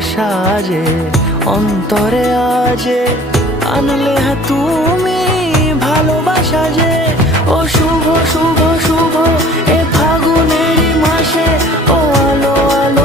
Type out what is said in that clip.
সাজে অন্তরে আজে আনলে হ্যাঁ তুমি ভালোবাসা যে। ও শুভ শুভ শুভ এ ফাগুনেরই মাসে, ও আলো আলো